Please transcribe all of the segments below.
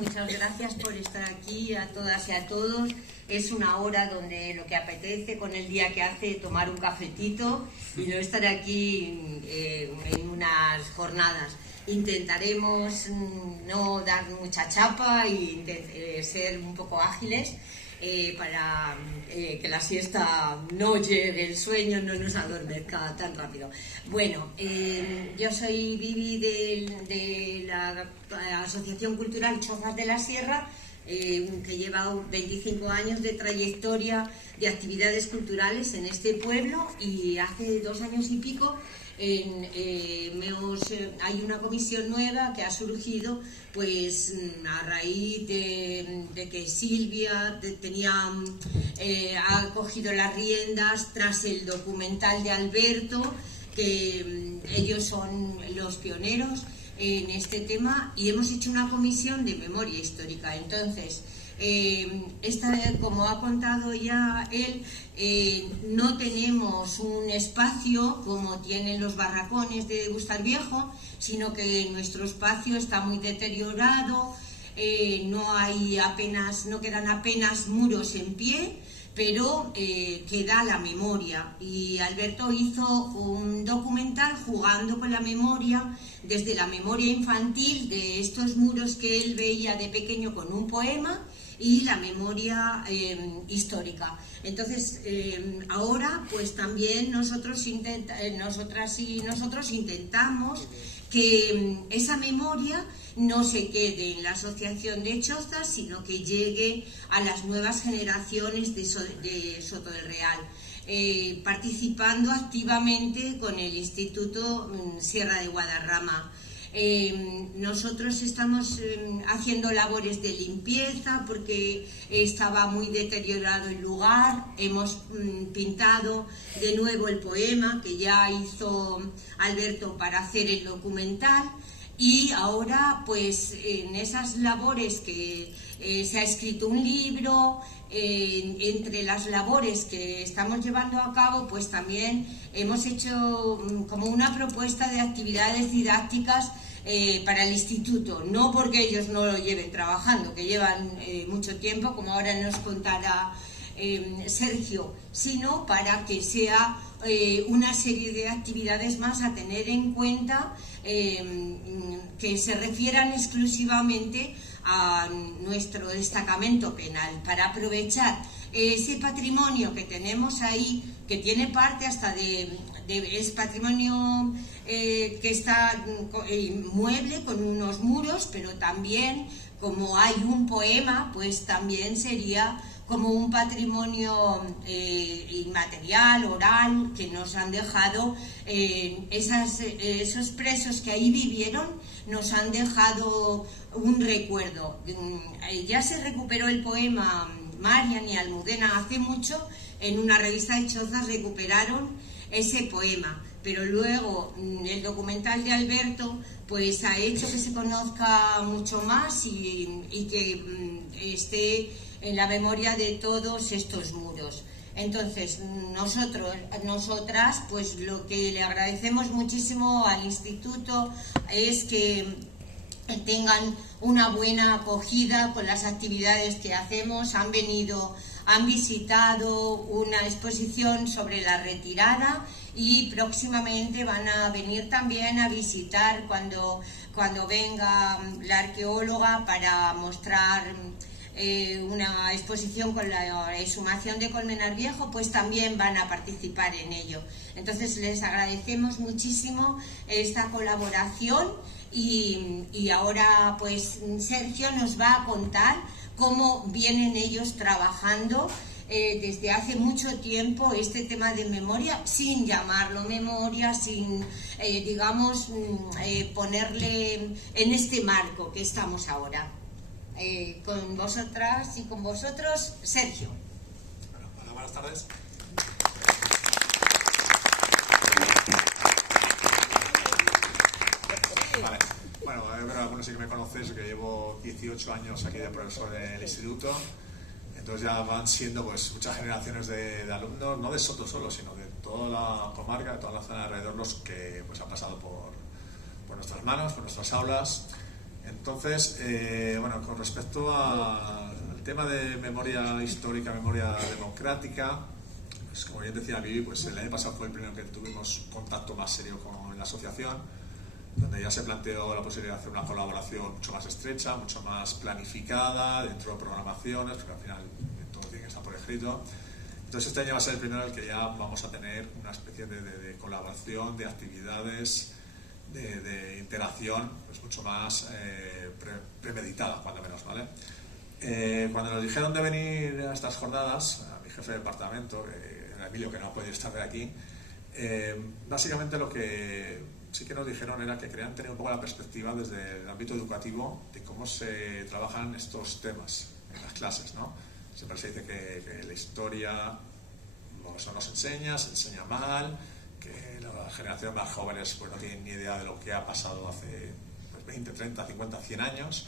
muchas gracias por estar aquí a todas y a todos. Es una hora donde lo que apetece con el día que hace tomar un cafetito y no estar aquí en unas jornadas. Intentaremos no dar mucha chapa y ser un poco ágiles para que la siesta no llegue, el sueño no nos adormezca tan rápido. Bueno, yo soy Vivi de la Asociación Cultural Chozas de la Sierra, que lleva 25 años de trayectoria de actividades culturales en este pueblo, y hace 2 años y pico hay una comisión nueva que ha surgido pues a raíz de que Silvia ha cogido las riendas tras el documental de Alberto, que ellos son los pioneros en este tema, y hemos hecho una comisión de memoria histórica. Entonces, como ha contado ya él, no tenemos un espacio como tienen los barracones de Gustar Viejo, sino que nuestro espacio está muy deteriorado, no quedan apenas muros en pie, pero queda la memoria, y Alberto hizo un documental jugando con la memoria, desde la memoria infantil de estos muros que él veía de pequeño con un poema, y la memoria histórica. Entonces, ahora pues también nosotras y nosotros intentamos que esa memoria no se quede en la Asociación de Chozas, sino que llegue a las nuevas generaciones de Soto del Real, participando activamente con el Instituto Sierra de Guadarrama. Nosotros estamos haciendo labores de limpieza porque estaba muy deteriorado el lugar. Hemos pintado de nuevo el poema que ya hizo Alberto para hacer el documental, y ahora pues en esas labores que se ha escrito un libro. Entre las labores que estamos llevando a cabo, pues también hemos hecho como una propuesta de actividades didácticas para el instituto, no porque ellos no lo lleven trabajando, que llevan mucho tiempo, como ahora nos contará Sergio, sino para que sea una serie de actividades más a tener en cuenta, que se refieran exclusivamente a nuestro destacamento penal, para aprovechar ese patrimonio que tenemos ahí, que tiene parte hasta es patrimonio que está inmueble con unos muros, pero también, como hay un poema, pues también sería como un patrimonio inmaterial, oral, que nos han dejado esos presos que ahí vivieron, nos han dejado un recuerdo. Ya se recuperó el poema Marian y Almudena hace mucho, en una revista de Chozas recuperaron ese poema, pero luego el documental de Alberto pues ha hecho que se conozca mucho más y que esté en la memoria de todos estos muros. Entonces, nosotras, pues lo que le agradecemos muchísimo al instituto es que tengan una buena acogida con las actividades que hacemos. Han visitado una exposición sobre la retirada, y próximamente van a venir también a visitar cuando venga la arqueóloga para mostrar una exposición con la exhumación de Colmenar Viejo, pues también van a participar en ello. Entonces les agradecemos muchísimo esta colaboración, y ahora pues Sergio nos va a contar cómo vienen ellos trabajando desde hace mucho tiempo este tema de memoria, sin llamarlo memoria, sin ponerle en este marco que estamos ahora. Con vosotras y con vosotros, Sergio. Hola, buenas tardes. Vale. Bueno, algunos sí que me conocéis, que llevo 18 años aquí de profesor en el instituto. Entonces ya van siendo pues muchas generaciones de alumnos, no de Soto solo, sino de toda la comarca, de toda la zona de alrededor, los que pues han pasado por nuestras manos, por nuestras aulas. Entonces, bueno, con respecto al tema de memoria histórica, memoria democrática, pues como bien decía Vivi, pues el año pasado fue el primero que tuvimos contacto más serio con la asociación, donde ya se planteó la posibilidad de hacer una colaboración mucho más estrecha, mucho más planificada, dentro de programaciones, porque al final todo tiene que estar por escrito. Entonces este año va a ser el primero en el que ya vamos a tener una especie de colaboración, de actividades, de interacción, pues mucho más premeditada, cuando menos, ¿vale? Cuando nos dijeron de venir a estas jornadas, a mi jefe de departamento, Emilio, que no ha podido estar de aquí, básicamente lo que sí que nos dijeron era que querían tener un poco la perspectiva desde el ámbito educativo de cómo se trabajan estos temas en las clases, ¿no? Siempre se dice que la historia pues, no se enseña mal, que las generaciones más jóvenes pues, no tienen ni idea de lo que ha pasado hace pues, 20, 30, 50, 100 años.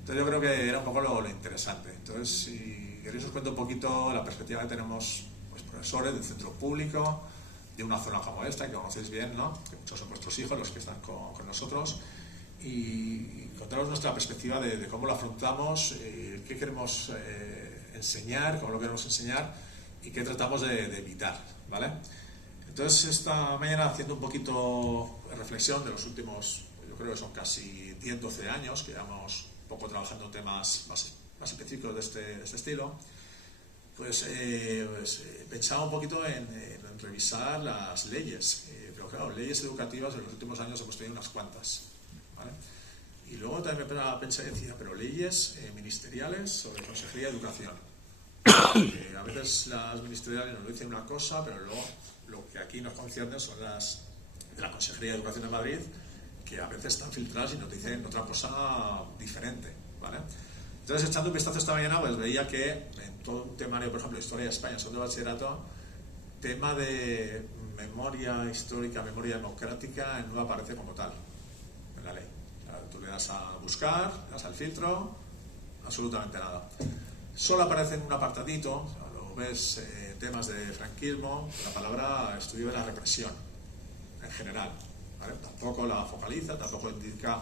Entonces yo creo que era un poco lo interesante. Entonces, si queréis os cuento un poquito la perspectiva que tenemos pues, profesores del centro público, de una zona como esta, que conocéis bien, ¿no? Que muchos son vuestros hijos los que están con nosotros, y contaros nuestra perspectiva de cómo lo afrontamos, qué queremos enseñar, cómo lo queremos enseñar y qué tratamos de evitar, ¿vale? Entonces esta mañana, haciendo un poquito de reflexión de los últimos, yo creo que son casi 10, 12 años que llevamos un poco trabajando temas más específicos de este estilo, pues pensaba un poquito en revisar las leyes, pero claro, leyes educativas en los últimos años hemos tenido unas cuantas, ¿vale? Y luego también me pensé y decía, pero leyes ministeriales sobre Consejería de Educación. A veces las ministeriales nos dicen una cosa, pero luego lo que aquí nos concierne son las de la Consejería de Educación de Madrid, que a veces están filtradas y nos dicen otra cosa diferente, ¿vale? Entonces, echando un vistazo esta mañana, pues veía que en todo un temario, por ejemplo, Historia de España, segundo de bachillerato, tema de memoria histórica, memoria democrática, no aparece como tal en la ley. Tú le das a buscar, le das al filtro, absolutamente nada. Solo aparece en un apartadito, lo ves, temas de franquismo, la palabra estudio de la represión, en general, ¿vale? Tampoco la focaliza, tampoco indica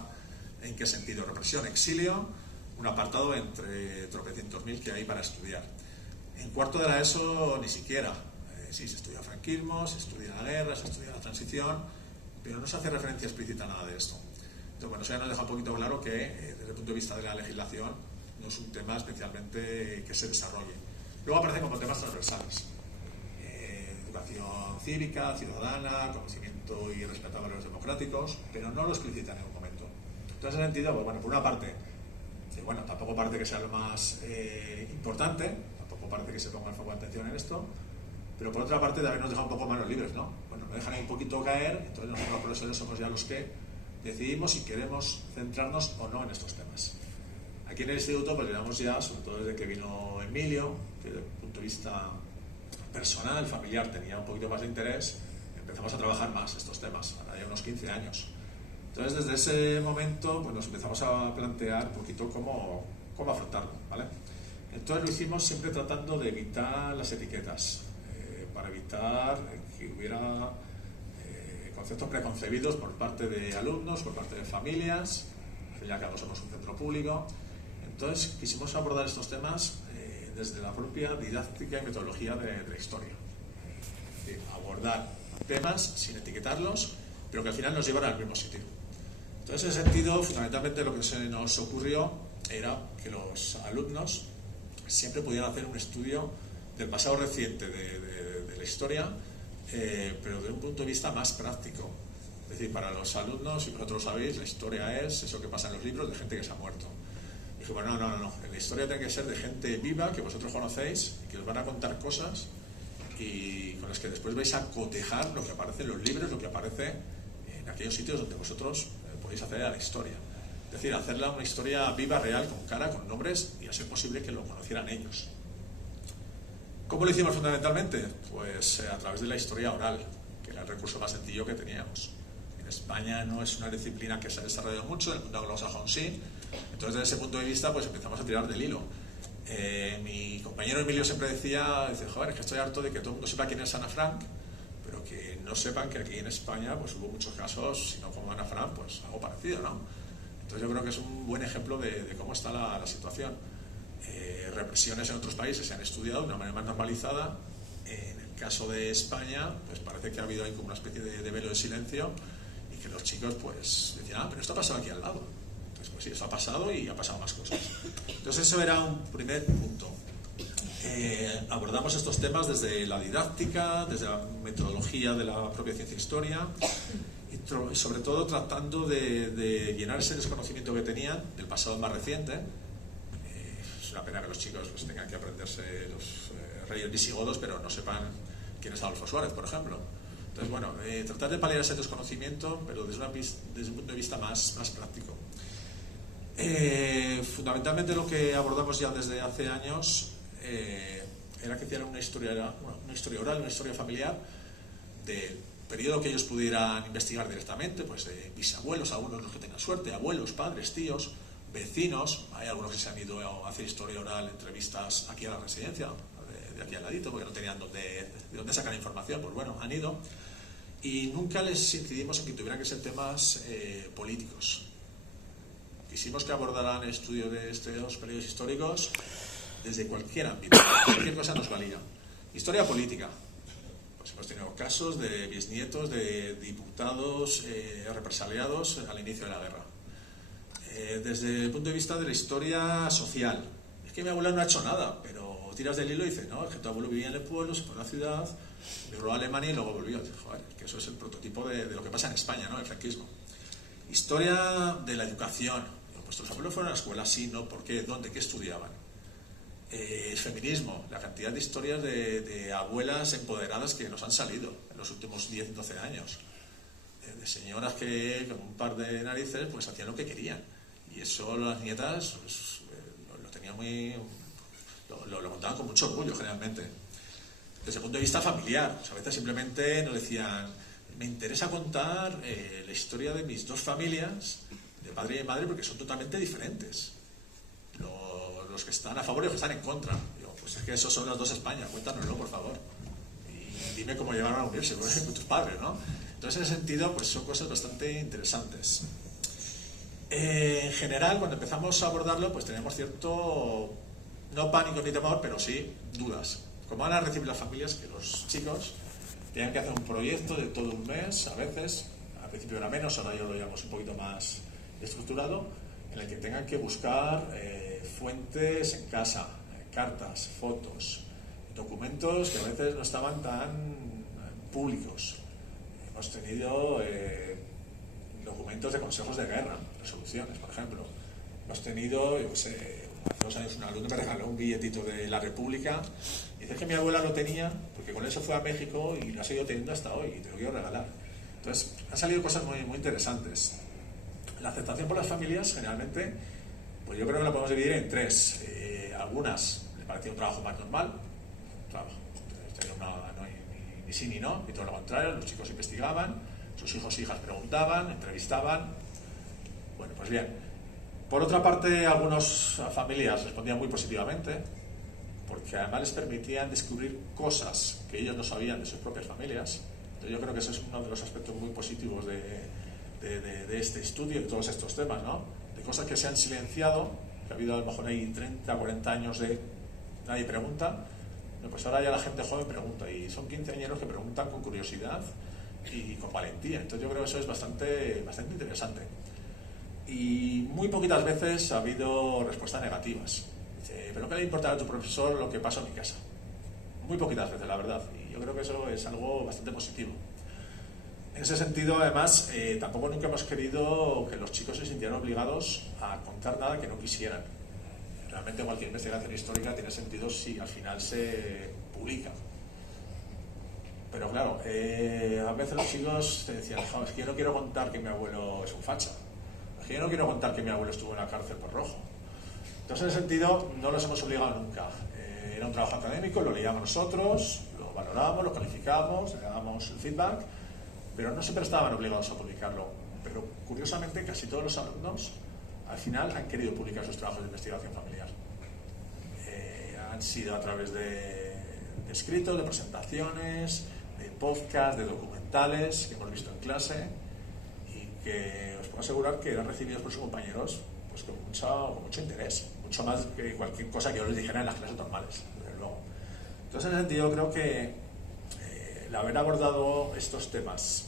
en qué sentido. Represión, exilio, un apartado entre tropecientos mil que hay para estudiar. En cuarto de la ESO ni siquiera. Sí, se estudia franquismo, se estudia la guerra, se estudia la transición, pero no se hace referencia explícita a nada de esto. Entonces, bueno, eso ya nos deja un poquito claro que, desde el punto de vista de la legislación, no es un tema especialmente que se desarrolle. Luego aparecen como temas transversales. Educación cívica, ciudadana, conocimiento y respeto a valores democráticos, pero no lo explicitan en ningún momento. Entonces, en ese sentido, pues, bueno, por una parte, bueno, tampoco parece que sea lo más importante, tampoco parece que se ponga el foco de atención en esto, pero por otra parte también nos deja un poco manos libres, ¿no? Bueno, nos dejan ahí un poquito caer, entonces nosotros los profesores somos ya los que decidimos si queremos centrarnos o no en estos temas. Aquí en el instituto pues le damos ya, sobre todo desde que vino Emilio, que desde el punto de vista personal, familiar, tenía un poquito más de interés, empezamos a trabajar más estos temas, ahora ya unos 15 años. Entonces desde ese momento pues nos empezamos a plantear un poquito cómo afrontarlo, ¿vale? Entonces lo hicimos siempre tratando de evitar las etiquetas, para evitar que hubiera conceptos preconcebidos por parte de alumnos, por parte de familias, ya que somos un centro público. Entonces quisimos abordar estos temas desde la propia didáctica y metodología de la historia. Es decir, abordar temas sin etiquetarlos, pero que al final nos llevaran al mismo sitio. Entonces, en ese sentido, fundamentalmente lo que se nos ocurrió era que los alumnos siempre pudieran hacer un estudio del pasado reciente de la historia, pero desde un punto de vista más práctico. Es decir, para los alumnos, y vosotros sabéis, la historia es eso que pasa en los libros de gente que se ha muerto. Y dije, bueno, no, la historia tiene que ser de gente viva, que vosotros conocéis, y que os van a contar cosas y con las que después vais a cotejar lo que aparece en los libros, lo que aparece en aquellos sitios donde vosotros podéis acceder a la historia. Es decir, hacerla una historia viva, real, con cara, con nombres, y a ser posible que lo conocieran ellos. ¿Cómo lo hicimos fundamentalmente? Pues a través de la historia oral, que era el recurso más sencillo que teníamos. En España no es una disciplina que se ha desarrollado mucho, en el mundo anglosajón sí. Entonces, desde ese punto de vista, pues empezamos a tirar del hilo. Mi compañero Emilio siempre decía, joder, es que estoy harto de que todo el mundo sepa quién es Ana Frank, pero que no sepan que aquí en España pues hubo muchos casos, si no como Ana Frank, pues algo parecido, ¿no? Entonces yo creo que es un buen ejemplo de cómo está la situación. Represiones en otros países se han estudiado de una manera más normalizada. En el caso de España, pues parece que ha habido ahí como una especie de velo de silencio y que los chicos pues decían, pero esto ha pasado aquí al lado. Entonces pues sí, eso ha pasado y ha pasado más cosas. Entonces eso era un primer punto. Abordamos estos temas desde la didáctica, desde la metodología de la propia ciencia historia y sobre todo tratando de llenar ese desconocimiento que tenían del pasado más reciente. Es una pena que los chicos pues, tengan que aprenderse los reyes visigodos, pero no sepan quién es Adolfo Suárez, por ejemplo. Entonces, bueno, tratar de paliar ese desconocimiento, pero desde un punto de vista más práctico. Fundamentalmente lo que abordamos ya desde hace años era que hicieran una historia oral, una historia familiar del periodo que ellos pudieran investigar directamente, pues de bisabuelos, algunos los que tengan suerte, abuelos, padres, tíos, vecinos. Hay algunos que se han ido a hacer historia oral, entrevistas aquí a la residencia, de aquí al ladito, porque no tenían de dónde sacar información, pues bueno, han ido. Y nunca les incidimos en que tuvieran que ser temas políticos. Quisimos que abordaran el estudio de estos periodos históricos desde cualquier ámbito, cualquier cosa nos valía. Historia política. Pues hemos tenido casos de bisnietos de diputados represaliados al inicio de la guerra. Desde el punto de vista de la historia social, es que mi abuela no ha hecho nada, pero tiras del hilo y dices, no, es que tu abuelo vivía en el pueblo, se fue a la ciudad, migró a Alemania y luego volvió. Joder, que eso es el prototipo de lo que pasa en España, ¿no? El franquismo. Historia de la educación. ¿Vuestros abuelos fueron a la escuela? Sí, no, ¿por qué? ¿Dónde? ¿Qué estudiaban? El feminismo, la cantidad de historias de abuelas empoderadas que nos han salido en los últimos 10, 12 años. De señoras que con un par de narices pues hacían lo que querían. Y eso las nietas pues, lo tenían lo contaban con mucho orgullo generalmente. Desde el punto de vista familiar, o sea, a veces simplemente nos decían, me interesa contar la historia de mis dos familias, de padre y de madre, porque son totalmente diferentes. Los que están a favor y los que están en contra. Digo, pues es que esos son las dos Españas, cuéntanoslo por favor. Y dime cómo llegaron a unirse con tus padres, ¿no? Entonces, en ese sentido, pues son cosas bastante interesantes. En general, cuando empezamos a abordarlo, pues tenemos cierto, no pánico ni temor, pero sí dudas. ¿Cómo van a recibir las familias que los chicos tengan que hacer un proyecto de todo un mes, a veces, al principio era menos, ahora ya lo llevamos un poquito más estructurado, en el que tengan que buscar fuentes en casa, cartas, fotos, documentos que a veces no estaban tan públicos. Hemos tenido documentos de consejos de guerra, resoluciones, por ejemplo. Hemos tenido, yo sé, hace 2 años un alumno me regaló un billetito de la República y dice que mi abuela lo tenía porque con eso fue a México y lo ha seguido teniendo hasta hoy y te lo quiero regalar. Entonces, han salido cosas muy, muy interesantes. La aceptación por las familias, generalmente, pues yo creo que la podemos dividir en 3. Algunas les parecía un trabajo más normal, no hay ni sí ni no, y todo lo contrario, los chicos investigaban, sus hijos e hijas preguntaban, entrevistaban. Bueno, pues bien. Por otra parte, algunas familias respondían muy positivamente, porque además les permitían descubrir cosas que ellos no sabían de sus propias familias. Entonces, yo creo que ese es uno de los aspectos muy positivos de este estudio, de todos estos temas, ¿no? De cosas que se han silenciado, que ha habido a lo mejor ahí 30, 40 años de nadie pregunta, pues ahora ya la gente joven pregunta, y son 15añeros que preguntan con curiosidad y con valentía. Entonces yo creo que eso es bastante interesante. Y muy poquitas veces ha habido respuestas negativas. Dice, ¿pero qué le importa a tu profesor lo que pasa en mi casa? Muy poquitas veces, la verdad. Y yo creo que eso es algo bastante positivo. En ese sentido, además, tampoco nunca hemos querido que los chicos se sintieran obligados a contar nada que no quisieran. Realmente cualquier investigación histórica tiene sentido si al final se publica. Pero claro, a veces los chicos te decían, es que yo no quiero contar que mi abuelo es un facha. Es que yo no quiero contar que mi abuelo estuvo en la cárcel por rojo. Entonces, en ese sentido, no los hemos obligado nunca. Era un trabajo académico, lo leíamos nosotros, lo valorábamos, lo calificábamos, le dábamos el feedback, pero no siempre estaban obligados a publicarlo. Pero curiosamente, casi todos los alumnos al final han querido publicar sus trabajos de investigación familiar. Han sido a través de escritos, de presentaciones, de podcast, de documentales que hemos visto en clase, y que os puedo asegurar que eran recibidos por sus compañeros pues con mucho interés, mucho más que cualquier cosa que yo les dijera en las clases normales, desde luego. Entonces, en ese sentido, creo que el haber abordado estos temas,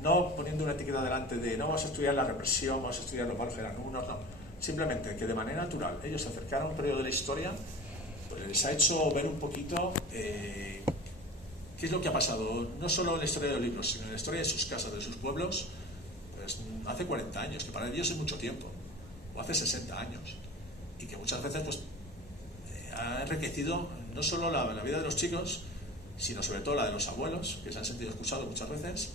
no poniendo una etiqueta delante de no vamos a estudiar la represión, vamos a estudiar los malos que eran unos, no, simplemente que de manera natural ellos se acercaron a un periodo de la historia, pues les ha hecho ver un poquito qué es lo que ha pasado, no solo en la historia de los libros, sino en la historia de sus casas, de sus pueblos, pues hace 40 años, que para ellos es mucho tiempo, o hace 60 años, y que muchas veces pues ha enriquecido no solo la vida de los chicos, sino sobre todo la de los abuelos, que se han sentido escuchados muchas veces,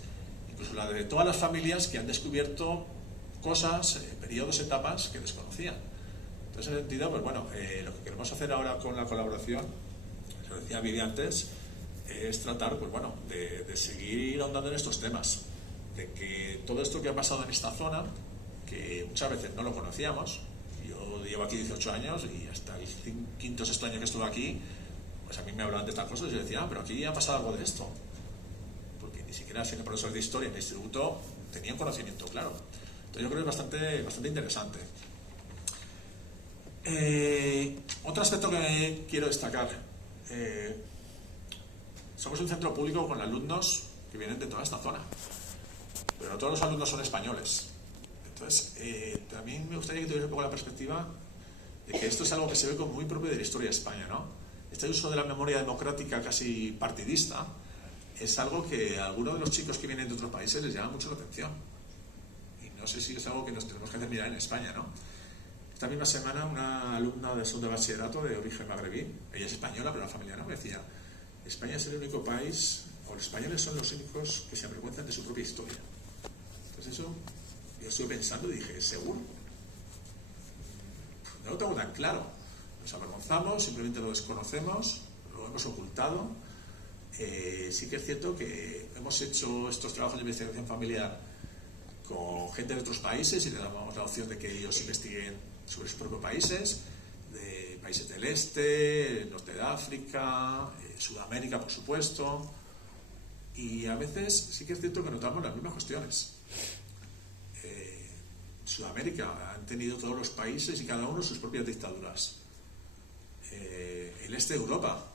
incluso la de todas las familias que han descubierto cosas, periodos, etapas que desconocían. Entonces, en ese sentido, pues bueno, lo que queremos hacer ahora con la colaboración, lo decía Vivi antes, es tratar, pues bueno, de seguir ahondando en estos temas, de que todo esto que ha pasado en esta zona, que muchas veces no lo conocíamos, yo llevo aquí 18 años y hasta el quinto o sexto año que estuve aquí, pues a mí me hablaban de estas cosas y yo decía, pero aquí ha pasado algo de esto, porque ni siquiera siendo profesores de historia en el instituto tenían conocimiento claro. Entonces yo creo que es bastante interesante. Otro aspecto que quiero destacar, somos un centro público con alumnos que vienen de toda esta zona, pero no todos los alumnos son españoles. Entonces también me gustaría que tuvierais un poco la perspectiva de que esto es algo que se ve como muy propio de la historia de España, ¿no? Este uso de la memoria democrática casi partidista es algo que a algunos de los chicos que vienen de otros países les llama mucho la atención, y no sé si es algo que nos tenemos que hacer mirar en España, ¿no? Esta misma semana una alumna de segundo de bachillerato de origen magrebí, ella es española pero la familia no, me decía, España es el único país, o los españoles son los únicos que se avergüenzan de su propia historia. Entonces eso, yo estuve pensando y dije, ¿seguro? No lo tengo tan claro. Nos avergonzamos, simplemente lo desconocemos, lo hemos ocultado. Sí que es cierto que hemos hecho estos trabajos de investigación familiar con gente de otros países y le damos la opción de que ellos investiguen sobre sus propios países, de países del este, norte de África, Sudamérica, por supuesto, y a veces sí que es cierto que notamos las mismas cuestiones. Sudamérica han tenido todos los países y cada uno sus propias dictaduras. El este de Europa,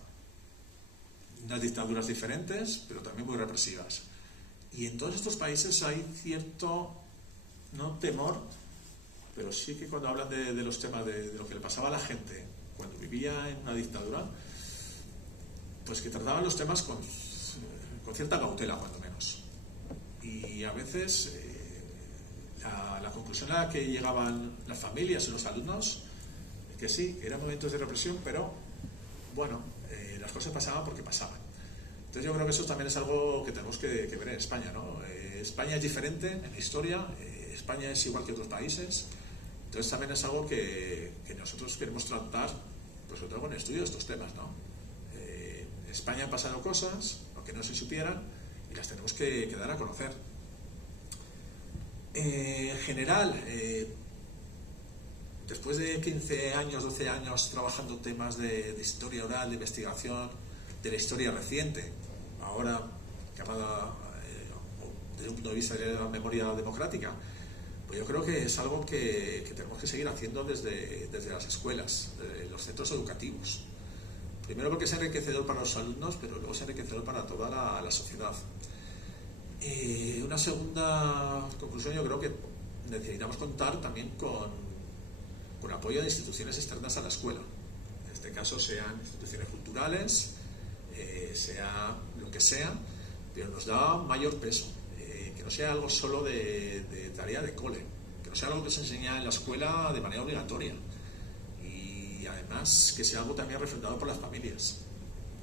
unas dictaduras diferentes, pero también muy represivas. Y en todos estos países hay cierto, no temor, pero sí que cuando hablan de los temas de lo que le pasaba a la gente cuando vivía en una dictadura, pues que trataban los temas con cierta cautela, cuando menos. Y a veces la conclusión a la que llegaban las familias y los alumnos es que sí, eran momentos de represión, pero bueno, las cosas pasaban porque pasaban. Entonces yo creo que eso también es algo que tenemos que ver en España, ¿no? España es diferente en la historia, España es igual que otros países, entonces también es algo que nosotros queremos tratar, pues sobre todo con el estudio de estos temas, ¿no? En España han pasado cosas, aunque no se supieran, y las tenemos que dar a conocer. En general, después de 15 años, 12 años trabajando temas de historia oral, de investigación, de la historia reciente, ahora llamada desde un punto de vista de la memoria democrática, pues yo creo que es algo que tenemos que seguir haciendo desde las escuelas, desde los centros educativos. Primero porque es enriquecedor para los alumnos, pero luego es enriquecedor para toda la sociedad. Una segunda conclusión, yo creo que necesitamos contar también con apoyo de instituciones externas a la escuela. En este caso sean instituciones culturales, sea lo que sea, pero nos da mayor peso. Que no sea algo solo de tarea de cole, que no sea algo que se enseña en la escuela de manera obligatoria, y además que sea algo también refrendado por las familias.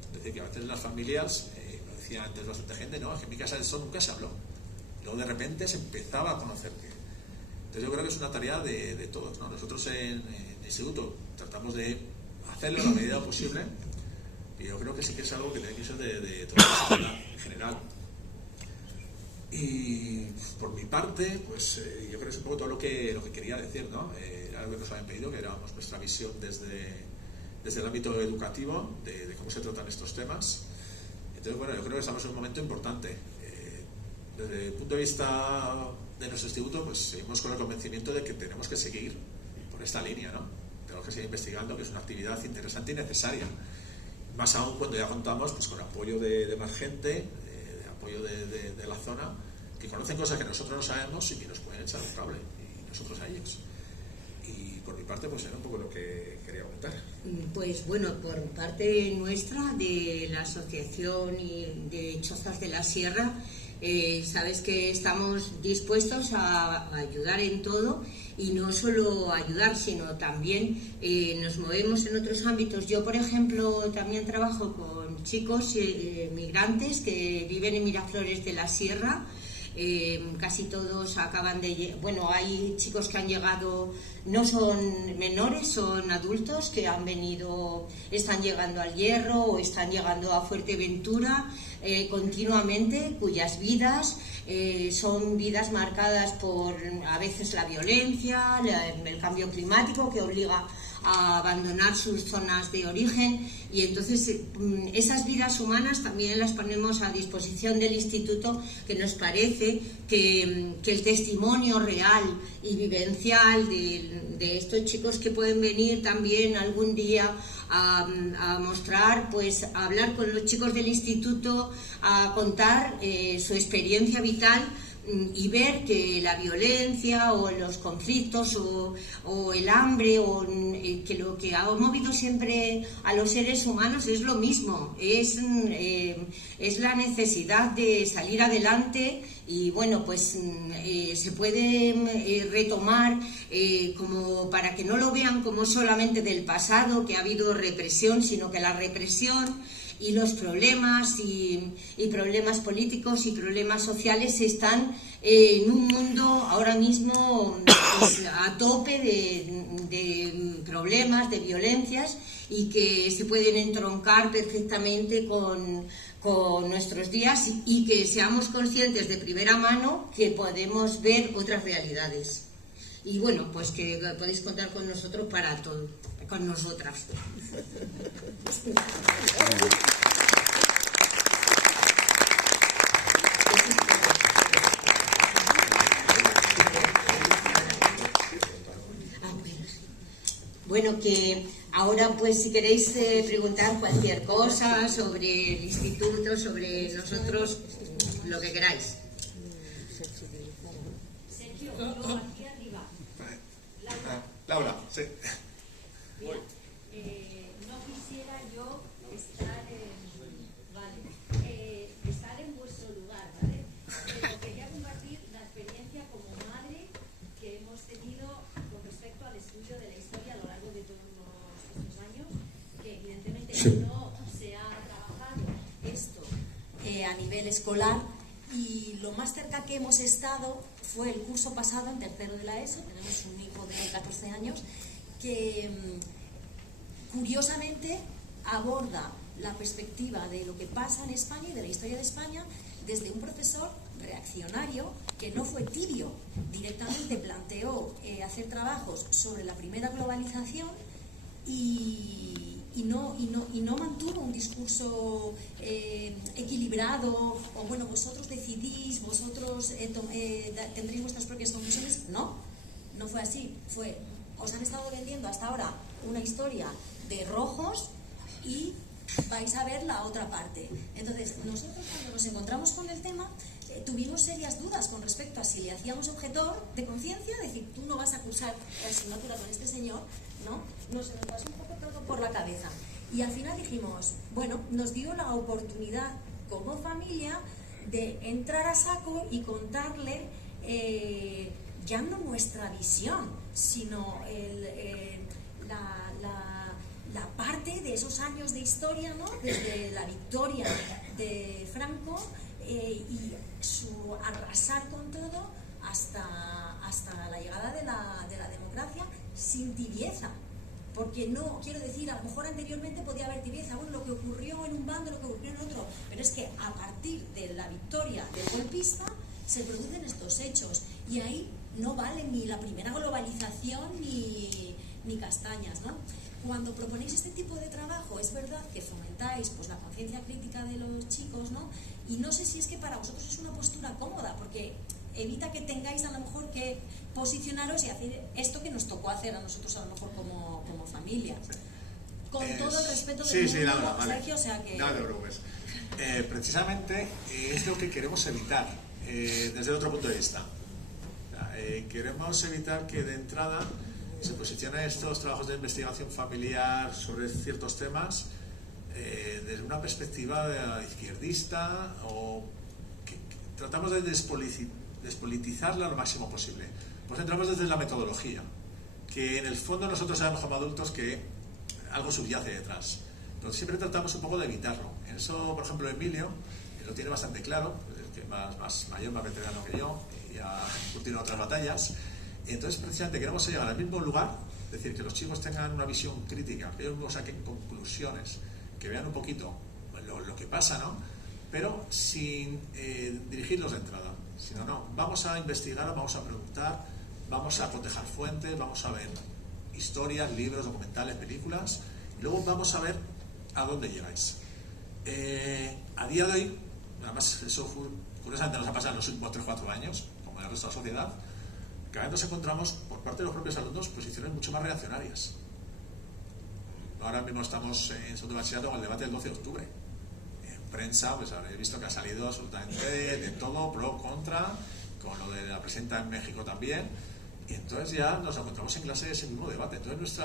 Es decir, que a veces las familias, lo decía antes bastante gente, no, es que en mi casa de eso nunca se habló, luego de repente se empezaba a conocer que. Entonces yo creo que es una tarea de todos, ¿no? Nosotros en el instituto tratamos de hacerlo a la medida posible, y yo creo que sí que es algo que tiene que ser de toda la sociedad en general. Y por mi parte, pues yo creo que es un poco todo lo que quería decir, ¿no? Era algo que nos habían pedido, que era nuestra visión desde el ámbito educativo de cómo se tratan estos temas. Entonces, bueno, yo creo que estamos en un momento importante. Desde el punto de vista de nuestro instituto pues seguimos con el convencimiento de que tenemos que seguir por esta línea, ¿no? Tenemos que seguir investigando, que es una actividad interesante y necesaria. Más aún cuando ya contamos pues con apoyo de más gente, de apoyo de la zona, que conocen cosas que nosotros no sabemos y que nos pueden echar un cable, y nosotros a ellos. Y por mi parte, pues era un poco lo que quería comentar. Pues bueno, por parte nuestra, de la Asociación de Chozas de la Sierra, sabes que estamos dispuestos a ayudar en todo, y no solo ayudar, sino también nos movemos en otros ámbitos. Yo, por ejemplo, también trabajo con chicos migrantes que viven en Miraflores de la Sierra. Casi todos acaban de... Bueno, hay chicos que han llegado, no son menores, son adultos que han venido, están llegando al Hierro o están llegando a Fuerteventura continuamente, cuyas vidas son vidas marcadas por a veces la violencia, el cambio climático que obliga a abandonar sus zonas de origen, y entonces esas vidas humanas también las ponemos a disposición del instituto, que nos parece que el testimonio real y vivencial de estos chicos que pueden venir también algún día a mostrar, pues a hablar con los chicos del instituto, a contar su experiencia vital, y ver que la violencia o los conflictos o el hambre que lo que ha movido siempre a los seres humanos es lo mismo, es la necesidad de salir adelante. Y bueno, pues se puede retomar como para que no lo vean como solamente del pasado, que ha habido represión, sino que la represión y los problemas y problemas políticos y problemas sociales están en un mundo ahora mismo pues, a tope de problemas, de violencias, y que se pueden entroncar perfectamente con nuestros días, y que seamos conscientes de primera mano que podemos ver otras realidades. Y bueno, pues que podéis contar con nosotros para todo, con nosotras. Bueno, que ahora pues si queréis preguntar cualquier cosa sobre el instituto, sobre nosotros, lo que queráis. Sergio, aquí arriba. Laura, sí. Mira, no quisiera yo estar en vuestro lugar, ¿vale? Pero quería compartir la experiencia como madre que hemos tenido con respecto al estudio de la historia a lo largo de todos estos años, que evidentemente no se ha trabajado esto a nivel escolar, y lo más cerca que hemos estado fue el curso pasado en tercero de la ESO. Tenemos un hijo de 14 años que curiosamente aborda la perspectiva de lo que pasa en España y de la historia de España desde un profesor reaccionario que no fue tibio, directamente planteó hacer trabajos sobre la primera globalización y no mantuvo un discurso equilibrado, o bueno, vosotros decidís, vosotros tendréis vuestras propias conclusiones. No fue así. Os han estado vendiendo hasta ahora una historia de rojos y vais a ver la otra parte. Entonces, nosotros cuando nos encontramos con el tema tuvimos serias dudas con respecto a si le hacíamos objetor de conciencia, decir, tú no vas a cursar la asignatura con este señor, ¿no? Se nos pasó un poco todo por la cabeza. Y al final dijimos, bueno, nos dio la oportunidad como familia de entrar a saco y contarle ya no nuestra visión, sino la parte de esos años de historia, ¿no? Desde la victoria de Franco y su arrasar con todo hasta la llegada de la democracia, sin tibieza. Porque no, quiero decir, a lo mejor anteriormente podía haber tibieza, bueno, lo que ocurrió en un bando, lo que ocurrió en otro, pero es que a partir de la victoria del golpista se producen estos hechos, y ahí no vale ni la primera globalización ni castañas, ¿no? Cuando proponéis este tipo de trabajo, es verdad que fomentáis pues la conciencia crítica de los chicos, ¿no? Y no sé si es que para vosotros es una postura cómoda, porque evita que tengáis a lo mejor que posicionaros y hacer esto que nos tocó hacer a nosotros a lo mejor como familia. Con todo el respeto del mundo, vale. Sergio, o sea que... No te preocupes. Precisamente es lo que queremos evitar desde otro punto de vista. Queremos evitar que de entrada se posicionen estos trabajos de investigación familiar sobre ciertos temas desde una perspectiva izquierdista, o que tratamos de despolitizarla lo máximo posible. Pues entramos desde la metodología, que en el fondo nosotros sabemos como adultos que algo subyace detrás, pero siempre tratamos un poco de evitarlo. En eso, por ejemplo, Emilio lo tiene bastante claro, el que más mayor, más veterano que yo, y ha curtido otras batallas. Y entonces, precisamente, queremos llegar al mismo lugar, es decir, que los chicos tengan una visión crítica, que ellos saquen conclusiones, que vean un poquito lo que pasa, ¿no? Pero sin dirigirlos de entrada, sino no, vamos a investigar, vamos a preguntar, vamos a cotejar fuentes, vamos a ver historias, libros, documentales, películas, y luego vamos a ver a dónde llegáis. A día de hoy, además eso curiosamente nos ha pasado en los últimos 3-4 años, como en el resto de la sociedad, que a veces nos encontramos por parte de los propios alumnos posiciones mucho más reaccionarias. Ahora mismo estamos en segundo de bachillerato con el debate del 12 de octubre. En prensa, pues habréis visto que ha salido absolutamente de todo, pro, contra, con lo de la presidenta en México también. Y entonces ya nos encontramos en clase ese mismo debate. Entonces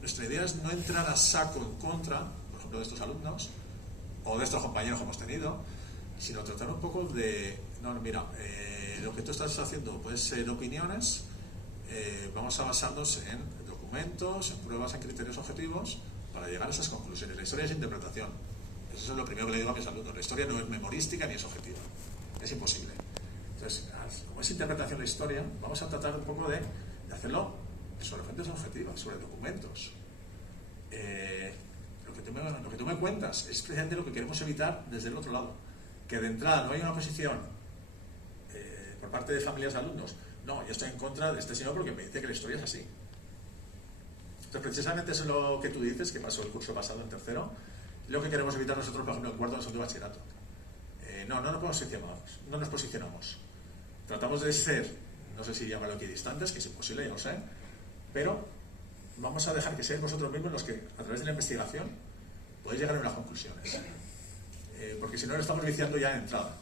nuestra idea es no entrar a saco en contra, por ejemplo, de estos alumnos o de estos compañeros que hemos tenido, sino tratar un poco de, no, mira, lo que tú estás haciendo puede ser opiniones, vamos a basarnos en documentos, en pruebas, en criterios objetivos para llegar a esas conclusiones. La historia es interpretación. Eso es lo primero que le digo a mis alumnos. La historia no es memorística ni es objetiva. Es imposible. Entonces, como es interpretación de la historia, vamos a tratar un poco de hacerlo sobre fuentes objetivas, sobre documentos. Lo que tú me cuentas es precisamente lo que queremos evitar desde el otro lado. Que de entrada no hay una posición por parte de familias de alumnos. No, yo estoy en contra de este señor porque me dice que la historia es así. Entonces, precisamente eso es lo que tú dices, que pasó el curso pasado en tercero, lo que queremos evitar nosotros, por ejemplo, en cuarto de segundo de bachillerato. No nos posicionamos. Tratamos de ser, no sé si llamarlo equidistantes, que es imposible, ya lo sé, pero vamos a dejar que seáis vosotros mismos los que, a través de la investigación, podéis llegar a unas conclusiones. Porque si no, lo estamos viciando ya de entrada,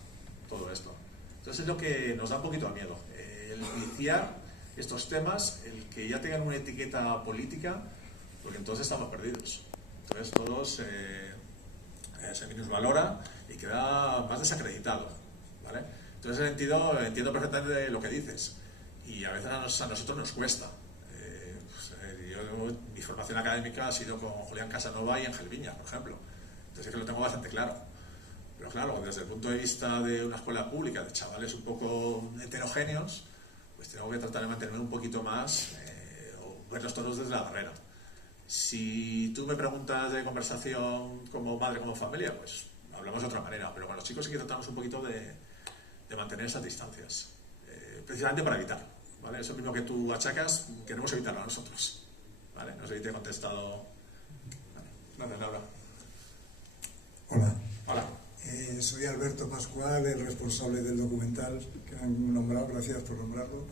todo esto. Entonces es lo que nos da un poquito de miedo, el viciar estos temas, el que ya tengan una etiqueta política, porque entonces estamos perdidos. Entonces todos se minusvalora y queda más desacreditado, ¿vale? Entonces en ese sentido entiendo perfectamente lo que dices, y a veces a nosotros nos cuesta. Mi formación académica ha sido con Julián Casanova y Ángel Viñas, por ejemplo. Entonces es que lo tengo bastante claro. Pero claro, desde el punto de vista de una escuela pública, de chavales un poco heterogéneos, pues tengo que tratar de mantenerme un poquito más, o ver los toros desde la barrera. Si tú me preguntas de conversación como madre, como familia, pues hablamos de otra manera, pero con los chicos sí que tratamos un poquito de mantener esas distancias, precisamente para evitar, ¿vale? Eso mismo que tú achacas, queremos evitarlo a nosotros, ¿vale? No sé si te he contestado. Vale. Laura. Hola. Hola. Soy Alberto Pascual, el responsable del documental que han nombrado, gracias por nombrarlo.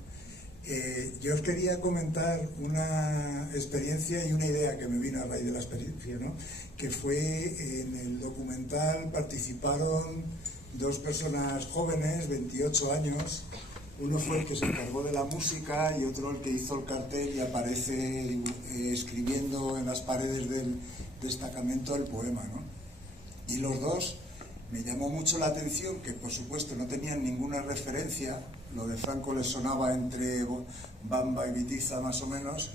Yo os quería comentar una experiencia y una idea que me vino a raíz de la experiencia, ¿no? Que fue en el documental participaron dos personas jóvenes, 28 años. Uno fue el que se encargó de la música y otro el que hizo el cartel y aparece escribiendo en las paredes del destacamento el poema, ¿no? Y los dos me llamó mucho la atención que, por supuesto, no tenían ninguna referencia. Lo de Franco les sonaba entre Bamba y Vitiza, más o menos,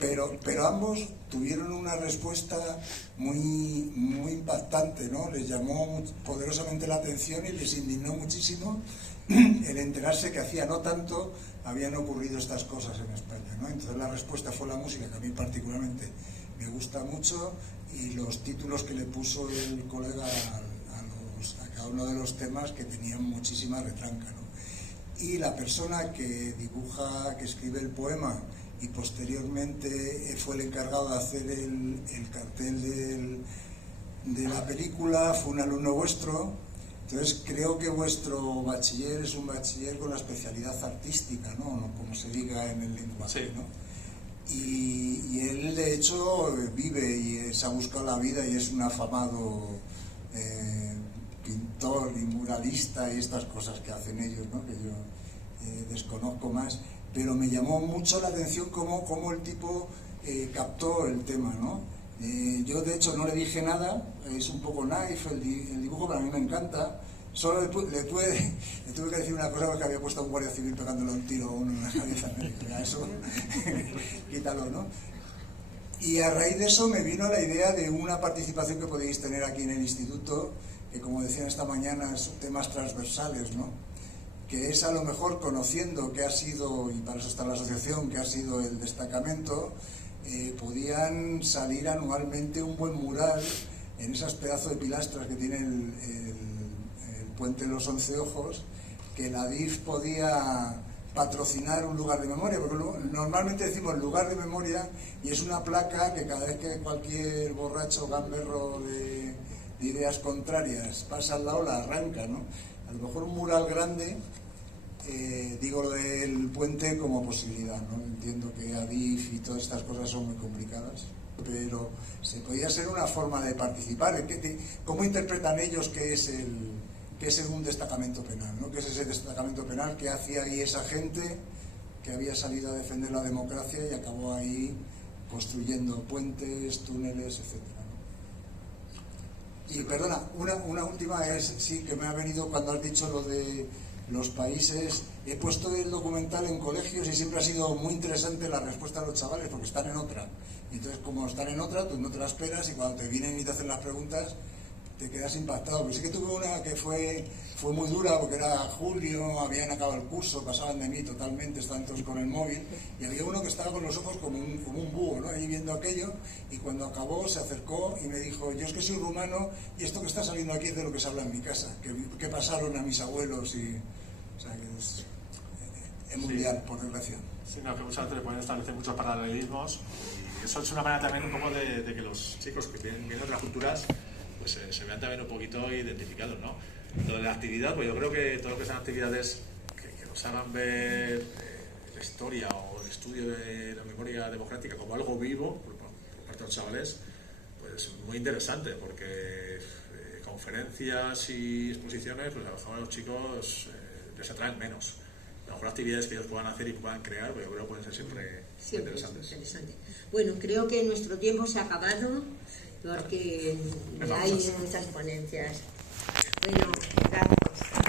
pero ambos tuvieron una respuesta muy impactante, ¿no? Les llamó poderosamente la atención y les indignó muchísimo el enterarse que hacía no tanto habían ocurrido estas cosas en España, ¿no? Entonces la respuesta fue la música, que a mí particularmente me gusta mucho, y los títulos que le puso el colega a cada uno de los temas, que tenían muchísima retranca, ¿no? Y la persona que dibuja, que escribe el poema y posteriormente fue el encargado de hacer el cartel de la película, fue un alumno vuestro. Entonces creo que vuestro bachiller es un bachiller con la especialidad artística, ¿no? Como se diga en el lenguaje, Sí. ¿no? Y él de hecho vive y se ha buscado la vida y es un afamado pintor y muralista y estas cosas que hacen ellos, ¿no? Que yo desconozco más, pero me llamó mucho la atención cómo el tipo captó el tema, ¿no? Yo de hecho no le dije nada, es un poco naif el dibujo, pero a mí me encanta. Solo le tuve que decir una cosa porque había puesto a un guardia civil pegándole un tiro a uno en la cabeza. Me dije, eso, quítalo, ¿no? Y a raíz de eso me vino la idea de una participación que podéis tener aquí en el instituto, que como decían esta mañana, son temas transversales, ¿no? Que es a lo mejor conociendo qué ha sido, y para eso está la asociación, que ha sido el destacamento, podían salir anualmente un buen mural en esas pedazos de pilastras que tiene el Puente de los 11 Ojos, que la DIF podía patrocinar un lugar de memoria, porque normalmente decimos lugar de memoria y es una placa que cada vez que cualquier borracho gamberro de ideas contrarias pasa al lado la arranca, ¿no? A lo mejor un mural grande, digo lo del puente como posibilidad, ¿no? Entiendo que ADIF y todas estas cosas son muy complicadas, pero se podría ser una forma de participar. ¿Cómo interpretan ellos que es un destacamento penal, ¿no? ¿Qué es ese destacamento penal? ¿Qué hacía ahí esa gente que había salido a defender la democracia y acabó ahí construyendo puentes, túneles, etcétera, ¿no? Y perdona, una última es, sí, que me ha venido cuando has dicho lo de los países. He puesto el documental en colegios y siempre ha sido muy interesante la respuesta de los chavales porque están en otra. Y entonces, como están en otra, tú no te la esperas y cuando te vienen y te hacen las preguntas te quedas impactado. Pero sí que tuve una que fue muy dura porque era julio, habían acabado el curso, pasaban de mí totalmente, estaban todos con el móvil y había uno que estaba con los ojos como un búho, ¿no? Ahí viendo aquello, y cuando acabó se acercó y me dijo: yo es que soy rumano y esto que está saliendo aquí es de lo que se habla en mi casa, que pasaron a mis abuelos y... O sea, que es mundial, sí, por desgracia. Sí, no, que muchas veces le pueden establecer muchos paralelismos y eso es una manera también un poco de que los chicos que vienen de otras culturas pues se vean también un poquito identificados, ¿no? Lo de la actividad, pues yo creo que todo lo que sean actividades que nos hagan ver la historia o el estudio de la memoria democrática como algo vivo por parte de los chavales, pues muy interesante, porque conferencias y exposiciones, pues a lo mejor a los chicos les atraen menos. A lo mejor actividades que ellos puedan hacer y puedan crear, pues yo creo que pueden ser siempre interesantes. Interesante. Bueno, creo que nuestro tiempo se ha acabado porque hay muchas ponencias. Bueno, gracias.